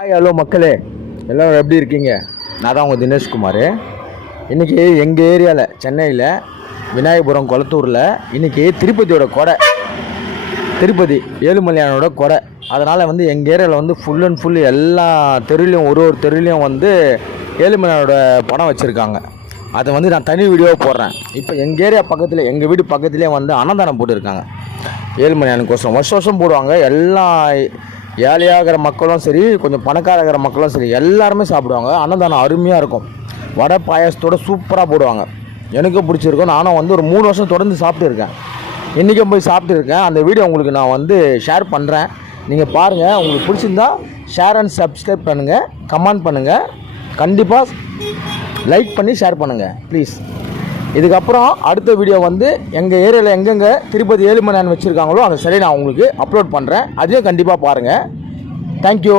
Hi hello மக்களே, எல்லோரும் எப்படி இருக்கீங்க? நான் தான் உங்கள் தினேஷ்குமார். இன்றைக்கி எங்கள் ஏரியாவில் சென்னையில் விநாயகபுரம் குளத்தூரில் இன்றைக்கி திருப்பதியோட கொடை, திருப்பதி ஏழுமலையானோட கொடை. அதனால் எங்கள் ஏரியாவில் ஃபுல் அண்ட் ஃபுல் எல்லா தெருவிலையும் ஒரு தெருவிலையும் ஏழுமலையானோட படம் வச்சுருக்காங்க. அதை நான் தனி வீடியோவை போடுறேன். இப்போ எங்கள் ஏரியா பக்கத்தில், எங்கள் வீடு பக்கத்துலேயே அன்னதானம் போட்டுருக்காங்க. ஏழுமலையானுக்கோசரம் வருஷம் போடுவாங்க. எல்லா ஏழையாகிற மக்களும் சரி, கொஞ்சம் பணக்காரகிற மக்களும் சரி, எல்லாருமே சாப்பிடுவாங்க. அன்னதானம் அருமையாக இருக்கும். வடை பாயாசத்தோடு சூப்பராக போடுவாங்க. எனக்கும் பிடிச்சிருக்கும். நானும் ஒரு 3 வருஷம் தொடர்ந்து சாப்பிட்டுருக்கேன். இன்றைக்கும் போய் சாப்பிட்டுருக்கேன். அந்த வீடியோ உங்களுக்கு நான் ஷேர் பண்ணுறேன். நீங்கள் பாருங்கள். உங்களுக்கு பிடிச்சிருந்தா ஷேர் அண்ட் சப்ஸ்கிரைப் பண்ணுங்கள், கமெண்ட் பண்ணுங்கள், கண்டிப்பாக லைக் பண்ணி ஷேர் பண்ணுங்கள் ப்ளீஸ். இதுக்கப்புறம் அடுத்த வீடியோ எங்கள் ஏரியாவில் எங்கெங்கே திருப்பதி ஏழுமலையான் வச்சுருக்காங்களோ அந்த சிலையை நான் உங்களுக்கு அப்லோட் பண்ணுறேன். அதையும் கண்டிப்பாக பாருங்கள். தேங்க்யூ.